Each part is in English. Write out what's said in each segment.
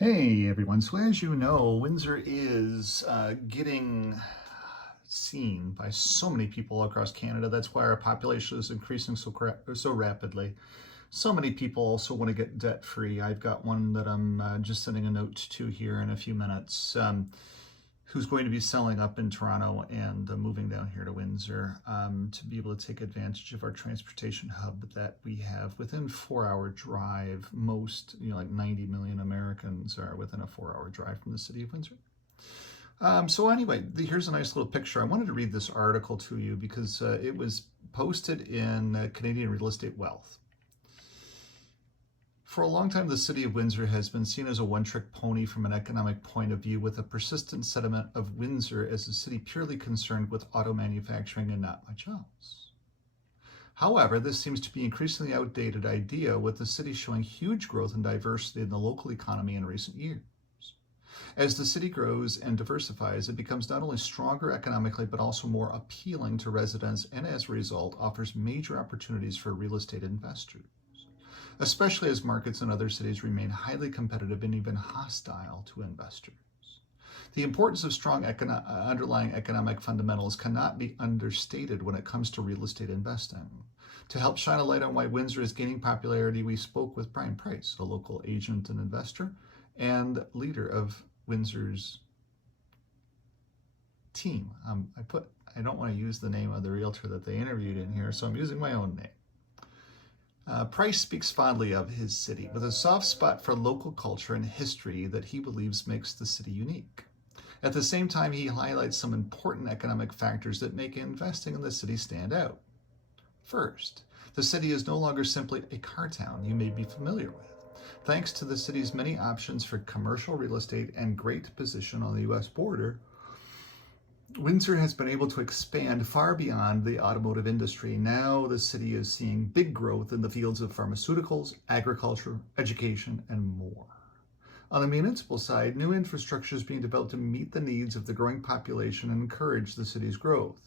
Hey everyone, so as you know, Windsor is getting seen by so many people across Canada. That's why our population is increasing so rapidly. So many people also want to get debt free. I've got one that I'm just sending a note to here in a few minutes, who's going to be selling up in Toronto and moving down here to Windsor to be able to take advantage of our transportation hub that we have within 4 hour drive. Most, like 90 million Americans are within a 4 hour drive from the city of Windsor. So anyway, here's a nice little picture. I wanted to read this article to you because it was posted in Canadian Real Estate Wealth. For a long time, the city of Windsor has been seen as a one-trick pony from an economic point of view, with a persistent sentiment of Windsor as a city purely concerned with auto manufacturing and not much else. However, this seems to be an increasingly outdated idea, with the city showing huge growth and diversity in the local economy in recent years. As the city grows and diversifies, it becomes not only stronger economically, but also more appealing to residents, and as a result, offers major opportunities for real estate investors, especially as markets in other cities remain highly competitive and even hostile to investors. The importance of strong underlying economic fundamentals cannot be understated when it comes to real estate investing. To help shine a light on why Windsor is gaining popularity, we spoke with Brian Price, a local agent and investor and leader of Windsor's team. I don't want to use the name of the realtor that they interviewed in here, so I'm using my own name. Price speaks fondly of his city, with a soft spot for local culture and history that he believes makes the city unique. At the same time, he highlights some important economic factors that make investing in the city stand out. First, the city is no longer simply a car town you may be familiar with. Thanks to the city's many options for commercial real estate and great position on the U.S. border, Windsor has been able to expand far beyond the automotive industry. Now the city is seeing big growth in the fields of pharmaceuticals, agriculture, education, and more. On the municipal side, new infrastructure is being developed to meet the needs of the growing population and encourage the city's growth.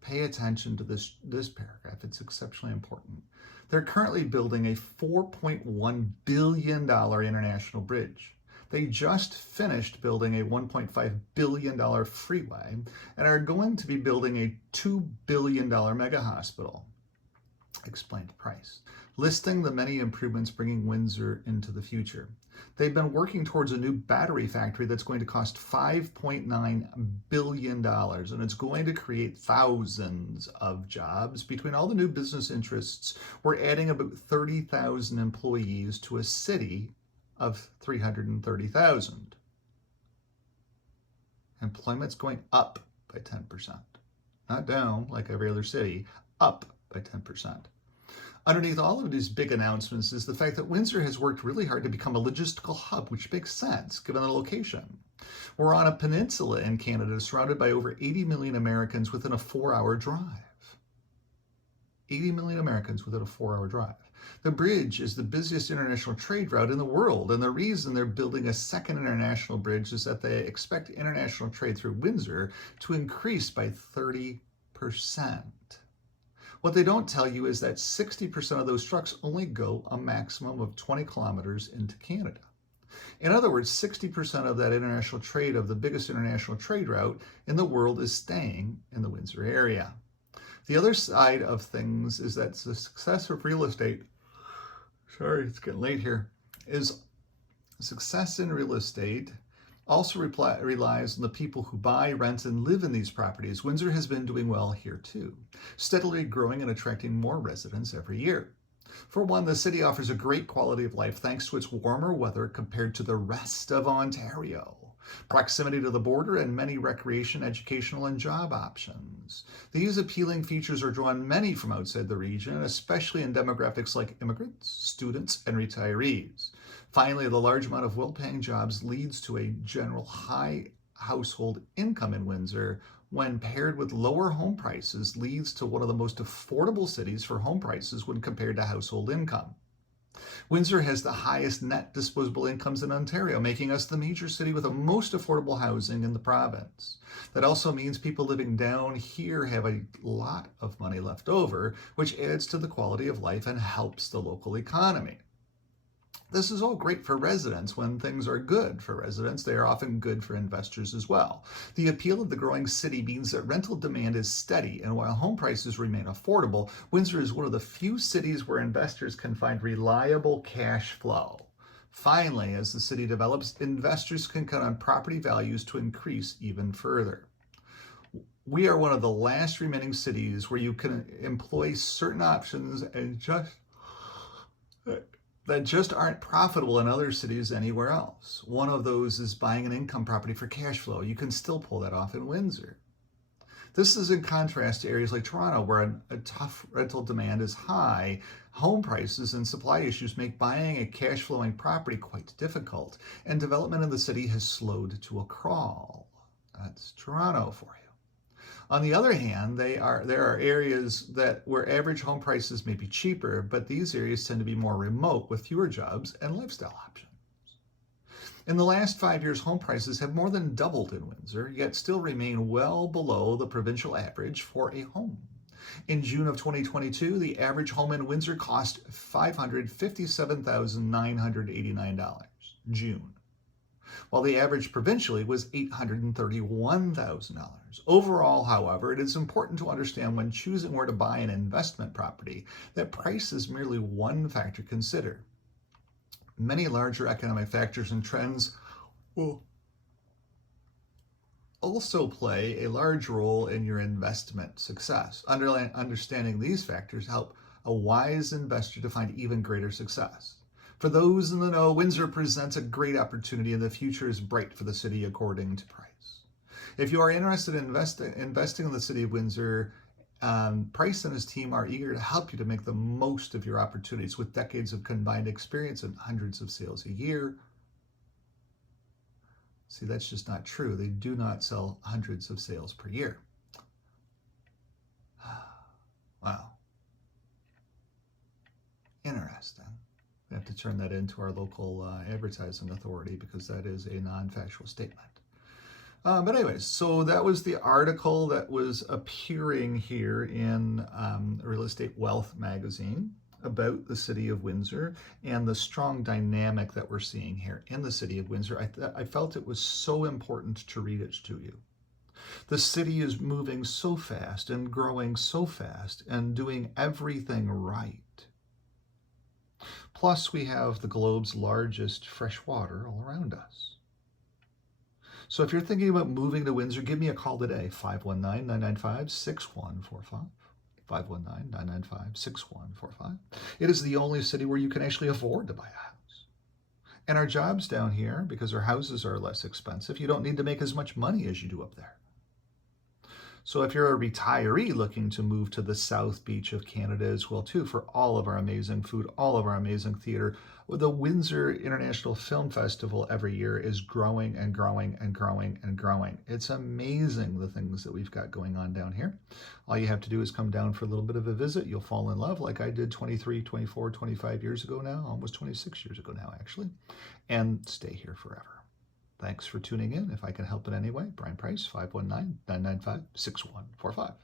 Pay attention to this paragraph. It's exceptionally important. They're currently building a $4.1 billion international bridge. They just finished building a $1.5 billion freeway and are going to be building a $2 billion mega hospital, explained Price, listing the many improvements bringing Windsor into the future. They've been working towards a new battery factory that's going to cost $5.9 billion, and it's going to create thousands of jobs. Between all the new business interests, we're adding about 30,000 employees to a city of 330,000. Employment's going up by 10%. Not down like every other city, up by 10%. Underneath all of these big announcements is the fact that Windsor has worked really hard to become a logistical hub, which makes sense given the location. We're on a peninsula in Canada surrounded by over 80 million Americans within a 4-hour drive. 80 million Americans within a 4-hour drive. The bridge is the busiest international trade route in the world, and the reason they're building a second international bridge is that they expect international trade through Windsor to increase by 30%. What they don't tell you is that 60% of those trucks only go a maximum of 20 kilometers into Canada. In other words, 60% of that international trade, of the biggest international trade route in the world, is staying in the Windsor area. The other side of things is that the success of real estate, sorry, it's getting late here, is success in real estate also relies on the people who buy, rent, and live in these properties. Windsor has been doing well here too, steadily growing and attracting more residents every year. For one, the city offers a great quality of life thanks to its warmer weather compared to the rest of Ontario, proximity to the border, and many recreation, educational, and job options. These appealing features are drawn many from outside the region, especially in demographics like immigrants, students, and retirees. Finally, the large amount of well-paying jobs leads to a general high household income in Windsor, when paired with lower home prices, leads to one of the most affordable cities for home prices when compared to household income. Windsor has the highest net disposable incomes in Ontario, making us the major city with the most affordable housing in the province. That also means people living down here have a lot of money left over, which adds to the quality of life and helps the local economy. This is all great for residents. When things are good for residents, they are often good for investors as well. The appeal of the growing city means that rental demand is steady, and while home prices remain affordable, Windsor is one of the few cities where investors can find reliable cash flow. Finally, as the city develops, investors can count on property values to increase even further. We are one of the last remaining cities where you can employ certain options that just aren't profitable in other cities anywhere else. One of those is buying an income property for cash flow. You can still pull that off in Windsor. This is in contrast to areas like Toronto, where a tough rental demand is high. Home prices and supply issues make buying a cash flowing property quite difficult, and development in the city has slowed to a crawl. That's Toronto for you. On the other hand, there are areas where average home prices may be cheaper, but these areas tend to be more remote with fewer jobs and lifestyle options. In the last 5 years, home prices have more than doubled in Windsor, yet still remain well below the provincial average for a home. In June of 2022, the average home in Windsor cost $557,989. June. While the average provincially was $831,000. Overall, however, it is important to understand when choosing where to buy an investment property that price is merely one factor to consider. Many larger economic factors and trends will also play a large role in your investment success. Understanding these factors help a wise investor to find even greater success. For those in the know, Windsor presents a great opportunity and the future is bright for the city according to Price. If you are interested in investing in the city of Windsor, Price and his team are eager to help you to make the most of your opportunities with decades of combined experience and hundreds of sales a year. See, that's just not true. They do not sell hundreds of sales per year. Wow. Interesting. We have to turn that into our local advertising authority because that is a non-factual statement. But anyways, so that was the article that was appearing here in Real Estate Wealth magazine about the city of Windsor and the strong dynamic that we're seeing here in the city of Windsor. I felt it was so important to read it to you. The city is moving so fast and growing so fast and doing everything right. Plus, we have the globe's largest fresh water all around us. So if you're thinking about moving to Windsor, give me a call today, 519-995-6145. 519-995-6145. It is the only city where you can actually afford to buy a house. And our jobs down here, because our houses are less expensive, you don't need to make as much money as you do up there. So if you're a retiree looking to move to the South Beach of Canada as well too, for all of our amazing food, all of our amazing theater, the Windsor International Film Festival every year is growing and growing and growing and growing. It's amazing the things that we've got going on down here. All you have to do is come down for a little bit of a visit. You'll fall in love like I did 23, 24, 25 years ago now, almost 26 years ago now actually, and stay here forever. Thanks for tuning in. If I can help in any way, Brian Price, 519-995-6145.